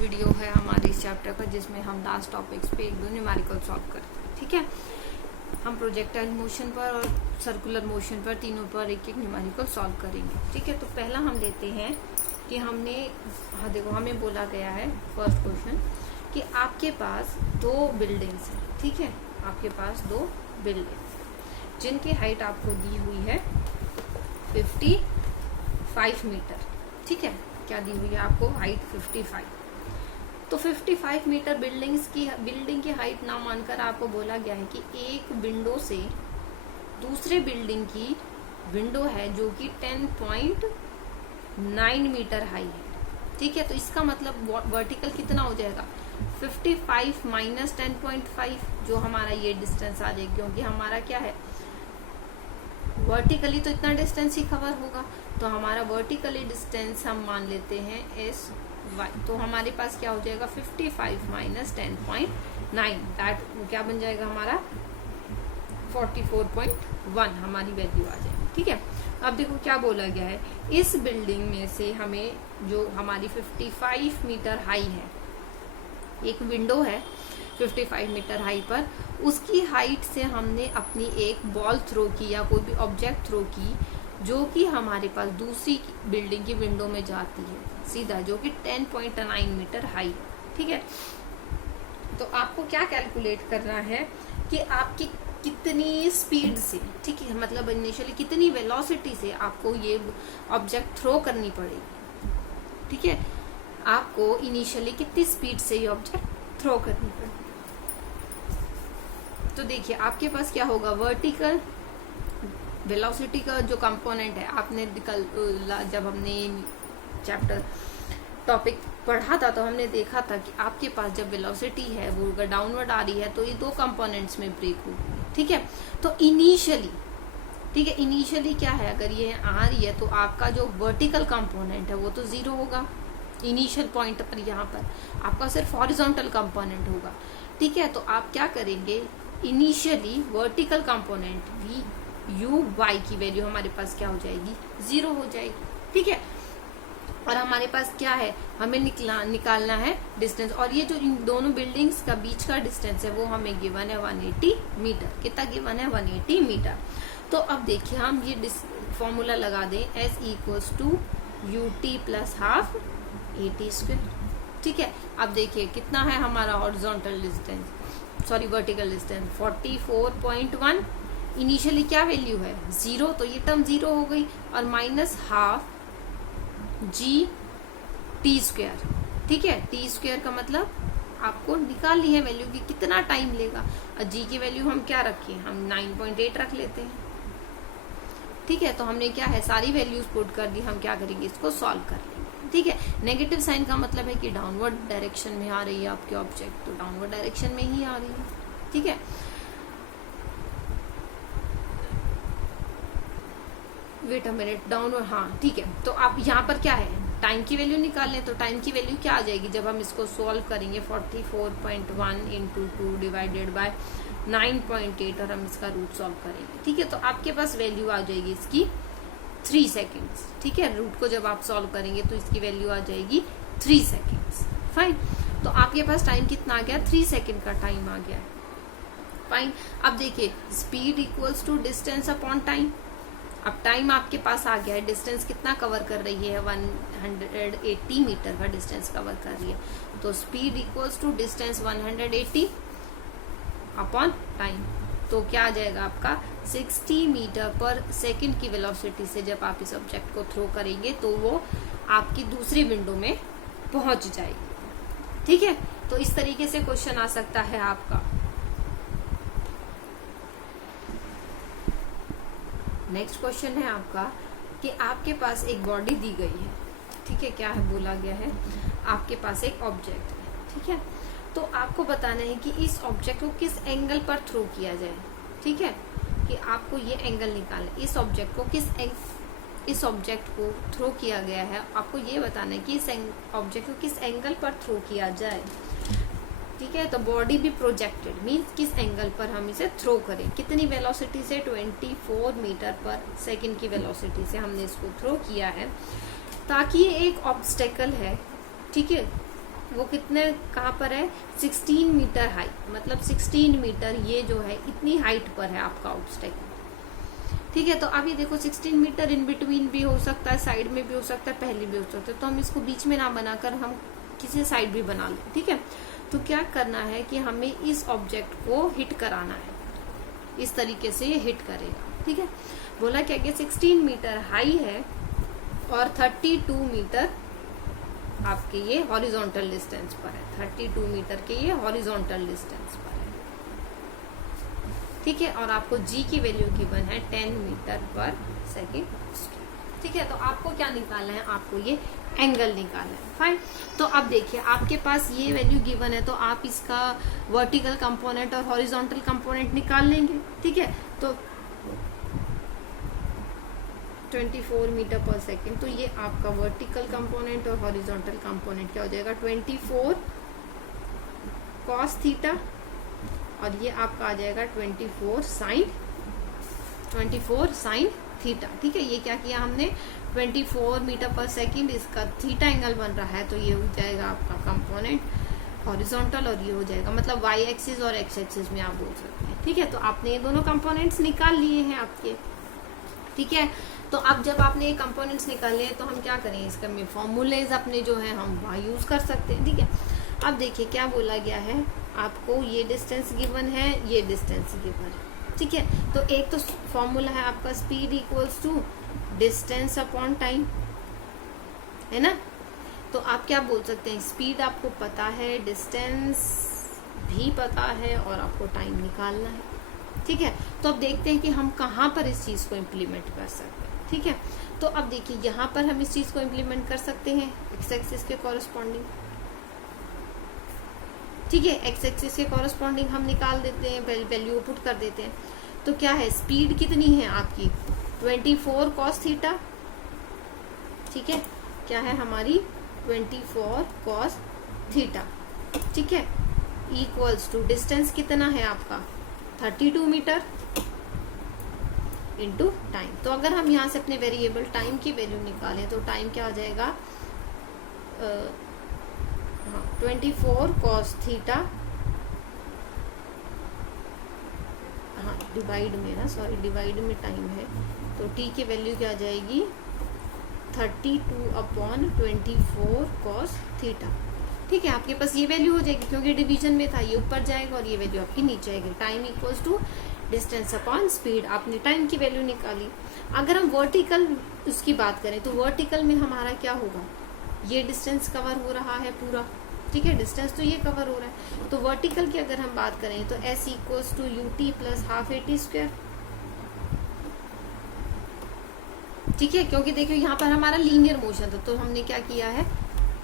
Video है हमारे इस चैप्टर का, जिसमें हम लास्ट टॉपिक्स पे एक दो न्यूमेरिकल सॉल्व करते हैं। ठीक है, हम प्रोजेक्टाइल मोशन पर और सर्कुलर मोशन पर तीनों पर एक एक न्यूमेरिकल सॉल्व करेंगे। ठीक है, तो पहला हम लेते हैं कि हमने देखो हमें बोला गया है फर्स्ट क्वेश्चन कि आपके पास दो बिल्डिंग्स हैं। ठीक है, आपके पास दो बिल्डिंग जिनकी हाइट आपको दी हुई है 55 मीटर। ठीक है, क्या दी हुई है आपको हाइट 55। तो 55 मीटर बिल्डिंग की हाइट ना मानकर आपको बोला गया है कि एक विंडो से दूसरे बिल्डिंग की विंडो है जो कि 10.9 मीटर हाई है। ठीक है, तो इसका मतलब वर्टिकल कितना हो जाएगा 55 माइनस 10.5, जो हमारा ये डिस्टेंस आ जाएगा, क्योंकि हमारा क्या है वर्टिकली तो इतना डिस्टेंस ही कवर होगा, तो हमारा वर्टिकली डिस्टेंस हम मान लेते हैं एस वाई। तो हमारे पास क्या हो जाएगा 55 माइनस 10.9, दैट क्या बन जाएगा हमारा 44.1 हमारी वैल्यू आ जाएगी। ठीक है, अब देखो क्या बोला गया है, इस बिल्डिंग में से हमें जो हमारी 55 मीटर हाई है, एक विंडो है 55 मीटर हाई पर, उसकी हाइट से हमने अपनी एक बॉल थ्रो की या कोई भी ऑब्जेक्ट थ्रो की जो कि हमारे पास दूसरी बिल्डिंग की विंडो में जाती है सीधा, जो कि 10.9 मीटर हाई है। ठीक है, तो आपको क्या कैलकुलेट करना है कि आपकी कितनी स्पीड से, ठीक है, मतलब इनिशियली कितनी वेलोसिटी से आपको ये ऑब्जेक्ट थ्रो करनी पड़ेगी। ठीक है, आपको इनिशियली कितनी स्पीड से ये ऑब्जेक्ट थ्रो करनी पड़ेगी। तो देखिए आपके पास क्या होगा, वर्टिकल वेलोसिटी का जो कंपोनेंट है, आपने जब हमने चैप्टर टॉपिक पढ़ा था तो हमने देखा था कि आपके पास जब वेलोसिटी है वो अगर डाउनवर्ड आ रही है तो ये दो कंपोनेंट्स में ब्रेक होगी। ठीक है, तो इनिशियली, ठीक है, इनिशियली क्या है, अगर ये आ रही है तो आपका जो वर्टिकल कंपोनेंट है वो तो 0 होगा इनिशियल पॉइंट पर। यहाँ पर आपका सिर्फ हॉरिजॉन्टल कंपोनेंट होगा। ठीक है, तो आप क्या करेंगे, इनिशियली वर्टिकल कंपोनेंट भी यू वाई की वैल्यू हमारे पास क्या हो जाएगी 0 हो जाएगी। ठीक है, और हमारे पास क्या है, हमें निकालना है डिस्टेंस, और ये जो इन दोनों बिल्डिंग्स का बीच का डिस्टेंस है वो हमें गिवन है 180 मीटर। कितना गिवन है 180 मीटर। तो अब देखिए हम ये फॉर्मूला लगा दें, s equals to u t plus half a t square. ठीक है, अब देखिए कितना है हमारा horizontal distance, sorry vertical distance 44.1। Initially क्या वैल्यू है 0, तो ये टर्म 0 हो गई, और minus half g t square. ठीक है, टी स्क्वायर का मतलब आपको निकालनी है वैल्यू की कितना टाइम लेगा, और जी की वैल्यू हम क्या रखें, हम 9.8 रख लेते हैं। ठीक है, तो हमने क्या है सारी वैल्यूज पुट कर दी, हम क्या करेंगे इसको सॉल्व कर लेंगे। ठीक है, नेगेटिव साइन का मतलब है कि डाउनवर्ड डायरेक्शन में आ रही है आपके ऑब्जेक्ट, तो डाउनवर्ड डायरेक्शन में ही आ रही है। ठीक है, वेट अ मिनट, डाउनवर्ड, हाँ ठीक है, तो आप यहाँ पर क्या है टाइम की वैल्यू निकाल लें, तो टाइम की वैल्यू क्या आ जाएगी जब हम इसको सॉल्व करेंगे 44.1 इंटू 2 डिवाइडेड बाय 9.8, और हम इसका रूट सॉल्व करेंगे। ठीक है, तो आपके पास वैल्यू आ जाएगी इसकी 3 सेकेंड्स। ठीक है, रूट को जब आप सॉल्व करेंगे तो इसकी वैल्यू आ जाएगी 3 सेकेंड्स। फाइन, तो आपके पास टाइम कितना आ गया 3 सेकेंड का टाइम आ गया है। फाइन, अब देखिए speed equals to distance upon time. अब टाइम आपके पास आ गया है, डिस्टेंस कितना कवर कर रही है 180 मीटर का डिस्टेंस कवर कर रही है, तो speed equals to distance 180 upon time, तो क्या आ जाएगा आपका 60 मीटर पर सेकंड की वेलोसिटी से जब आप इस ऑब्जेक्ट को थ्रो करेंगे तो वो आपकी दूसरी विंडो में पहुंच जाएगी। ठीक है, तो इस तरीके से क्वेश्चन आ सकता है आपका। नेक्स्ट क्वेश्चन है आपका कि आपके पास एक बॉडी दी गई है। ठीक है, क्या है बोला गया है, आपके पास एक ऑब्जेक्ट है। ठीक है, तो आपको बताना है कि इस ऑब्जेक्ट को किस एंगल पर थ्रो किया जाए। ठीक है, कि आपको ये एंगल निकालना, इस ऑब्जेक्ट को थ्रो किया गया है, आपको ये बताना है कि इस ऑब्जेक्ट को किस एंगल पर थ्रो किया जाए। ठीक है, तो बॉडी भी प्रोजेक्टेड मीन्स किस एंगल पर हम इसे थ्रो करें, कितनी वेलोसिटी से 24 मीटर पर सेकंड की वेलोसिटी से हमने इसको थ्रो किया है, ताकि ये एक ऑब्स्टेकल है। ठीक है, वो कितने कहाँ पर है, 16 मीटर हाइट, मतलब 16 मीटर ये जो है इतनी हाइट पर है आपका ऑब्स्टेकल। ठीक है, तो अभी देखो 16 मीटर इन बिटवीन भी हो सकता है, साइड में भी हो सकता है, पहले भी हो सकता है, तो हम इसको बीच में ना बनाकर हम किसी साइड भी बना लें। ठीक है, तो क्या करना है कि हमें इस ऑब्जेक्ट को हिट कराना है, इस तरीके से ये हिट करेगा। ठीक है, बोला क्या कि 16 मीटर हाई है और 32 मीटर आपके ये हॉरिजॉन्टल डिस्टेंस पर है, 32 मीटर के ये हॉरिजॉन्टल डिस्टेंस पर है। ठीक है, और आपको जी की वैल्यू गिवन है 10 मीटर पर सेकेंड। ठीक है, तो आपको क्या निकालना है, आपको ये एंगल निकालना है। फाइन, तो अब देखिए आपके पास ये वैल्यू गिवन है, तो आप इसका वर्टिकल कंपोनेंट और हॉरिजॉन्टल कंपोनेंट निकाल लेंगे। ठीक है, तो 24 मीटर पर सेकेंड, तो ये आपका वर्टिकल कंपोनेंट और हॉरिजॉन्टल कंपोनेंट क्या हो जाएगा, 24 कॉस थीटा, और ये आपका आ जाएगा 24 साइन थीटा। ठीक है, ये क्या किया हमने, 24 मीटर पर सेकेंड, इसका थीटा एंगल बन रहा है, तो ये हो जाएगा आपका कंपोनेंट हॉरिजॉन्टल, और ये हो जाएगा मतलब वाई एक्सिस और एक्स एक्सिस में आप बोल सकते हैं। ठीक है, तो आपने ये दोनों कंपोनेंट्स निकाल लिए हैं आपके। ठीक है, तो अब जब आपने ये कंपोनेंट्स निकाले तो हम क्या करें, इसका में फॉर्मूलेज अपने जो है हम वहाँ यूज कर सकते हैं। ठीक है, अब देखिए क्या बोला गया है, आपको ये डिस्टेंस गिवन है, ये डिस्टेंस गिवन है। ठीक है, तो एक तो फॉर्मूला है आपका speed equals to distance upon time, है ना। तो आप क्या बोल सकते हैं, स्पीड आपको पता है, डिस्टेंस भी पता है, और आपको टाइम निकालना है। ठीक है, तो अब देखते हैं कि हम कहाँ पर इस चीज को इम्प्लीमेंट कर सकते हैं। ठीक है, तो अब देखिए यहाँ पर हम इस चीज को इम्प्लीमेंट कर सकते हैं एक्स एक्सिस के कॉरेस्पॉन्डिंग। ठीक है, एक्स एक्सिस के कॉरेस्पॉन्डिंग हम निकाल देते हैं, वैल्यू पुट कर देते हैं। तो क्या है, स्पीड कितनी है आपकी 24 कॉस थीटा। ठीक है, क्या है हमारी 24 कॉस थीटा। ठीक है, इक्वल्स टू डिस्टेंस कितना है आपका 32 मीटर इंटू टाइम। तो अगर हम यहाँ से अपने वेरिएबल टाइम की वैल्यू निकालें तो टाइम क्या हो जाएगा, 24 कॉस थीटा, हाँ डिवाइड में ना, सॉरी डिवाइड में टाइम है, तो टी की वैल्यू क्या आ जाएगी 32 अपॉन 24 कॉस थीटा। ठीक है, आपके पास ये वैल्यू हो जाएगी, क्योंकि डिवीजन में था, ये ऊपर जाएगा और ये वैल्यू आपकी नीचे आएगी। Time equals to distance upon speed, आपने टाइम की वैल्यू निकाली। अगर हम वर्टिकल उसकी बात करें तो वर्टिकल में हमारा क्या होगा, ये डिस्टेंस कवर हो रहा है पूरा। ठीक है, डिस्टेंस तो ये कवर हो रहा है, तो वर्टिकल की अगर हम बात करें तो s equals to u t plus half a t square. ठीक है, क्योंकि देखिए यहाँ पर हमारा लीनियर मोशन था, तो हमने क्या किया है,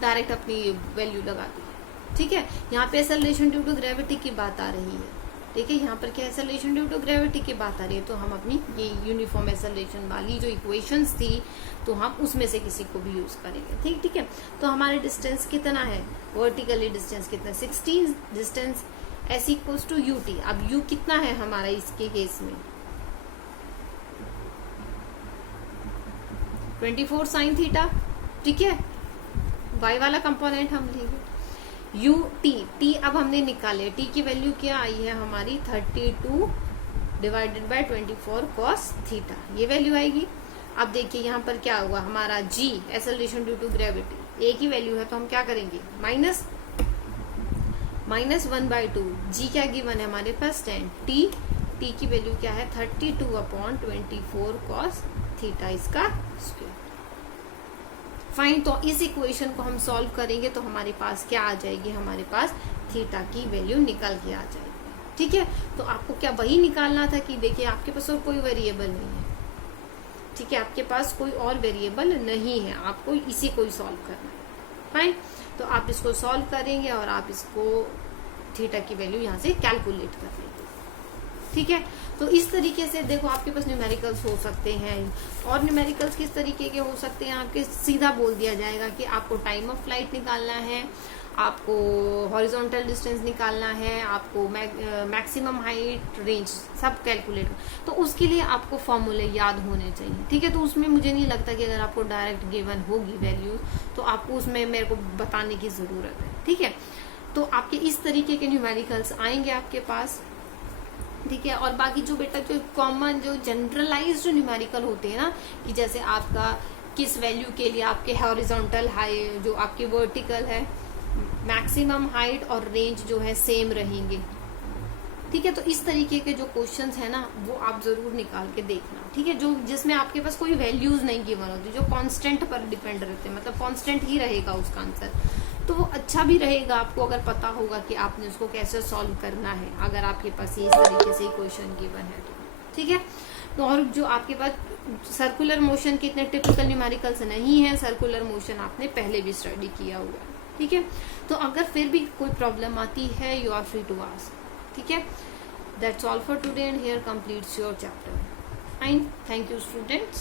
डायरेक्ट अपनी वैल्यू लगा दी है। ठीक है, यहाँ पे एक्सेलरेशन ड्यू टू ग्रेविटी की बात आ रही है। ठीक है, यहाँ पर क्या एक्सेलरेशन ड्यू टू ग्रेविटी की बात आ रही है, तो हम अपनी ये यूनिफॉर्म एक्सेलरेशन वाली जो इक्वेशंस थी तो हम उसमें से किसी को भी यूज करेंगे। ठीक है, तो हमारे डिस्टेंस कितना है, वर्टिकली डिस्टेंस कितना, 16 distance s equals to u t. अब यू कितना है हमारा इसके केस में 24 साइन थीटा। ठीक है, वाई वाला कंपोनेंट हम लेंगे यू टी अब हमने निकाले, टी की वैल्यू क्या आई है हमारी 32 डिवाइडेड बाय 24 कॉस थीटा, ये वैल्यू आएगी। अब देखिए यहाँ पर क्या हुआ, हमारा जी एक्सेलरेशन ड्यू टू ग्रेविटी ए की वैल्यू है, तो हम क्या करेंगे माइनस 1/2, जी क्या गिवन है हमारे पास 10, टी की वैल्यू क्या है 32 अपॉन 24 कॉस थीटा इसका स्क्वायर। फाइन, तो इस इक्वेशन को हम सॉल्व करेंगे तो हमारे पास क्या आ जाएगी, हमारे पास थीटा की वैल्यू निकल के आ जाएगी। ठीक है, तो आपको क्या वही निकालना था कि देखिए आपके पास और कोई वेरिएबल नहीं है। ठीक है, आपके पास कोई और वेरिएबल नहीं है, आपको इसी को ही सॉल्व करना है। फाइन, तो आप इसको सॉल्व करेंगे और आप इसको थीटा की वैल्यू यहाँ से कैलकुलेट कर लेंगे। ठीक है, तो इस तरीके से देखो आपके पास न्यूमेरिकल्स हो सकते हैं, और न्यूमेरिकल्स किस तरीके के हो सकते हैं, आपके सीधा बोल दिया जाएगा कि आपको टाइम ऑफ फ्लाइट निकालना है, आपको हॉरिजॉन्टल डिस्टेंस निकालना है, आपको मैक्सिमम हाइट रेंज सब कैलकुलेट, तो उसके लिए आपको फॉर्मूले याद होने चाहिए। ठीक है, तो उसमें मुझे नहीं लगता कि अगर आपको डायरेक्ट गिवन होगी वैल्यूज तो आपको उसमें मेरे को बताने की जरूरत है। ठीक है, तो आपके इस तरीके के न्यूमेरिकल्स आएंगे आपके पास, ठीक है। और बाकी जो बेटा जो कॉमन जो जनरलाइज्ड न्यूमेरिकल होते हैं ना, कि जैसे आपका किस वैल्यू के लिए आपके हॉरिजॉन्टल हाई जो आपके वर्टिकल है मैक्सिमम हाइट और रेंज जो है सेम रहेंगे, ठीक है। तो इस तरीके के जो क्वेश्चंस है ना वो आप जरूर निकाल के देखना, ठीक है, जो जिसमें आपके पास कोई वैल्यूज नहीं गिवन होती, जो कांस्टेंट पर डिपेंड रहते हैं, मतलब कांस्टेंट ही रहेगा उसका आंसर, तो वो अच्छा भी रहेगा आपको अगर पता होगा कि आपने उसको कैसे सॉल्व करना है, अगर आपके पास इस तरीके से क्वेश्चन गिवन है तो, ठीक है। तो और जो आपके पास सर्कुलर मोशन के इतने टिपिकल न्यूमेरिकल्स नहीं है, सर्कुलर मोशन आपने पहले भी स्टडी किया हुआ है, ठीक है। तो अगर फिर भी कोई प्रॉब्लम आती है you are free to ask, ठीक है। That's all for today and here completes your chapter. Fine. Thank you students.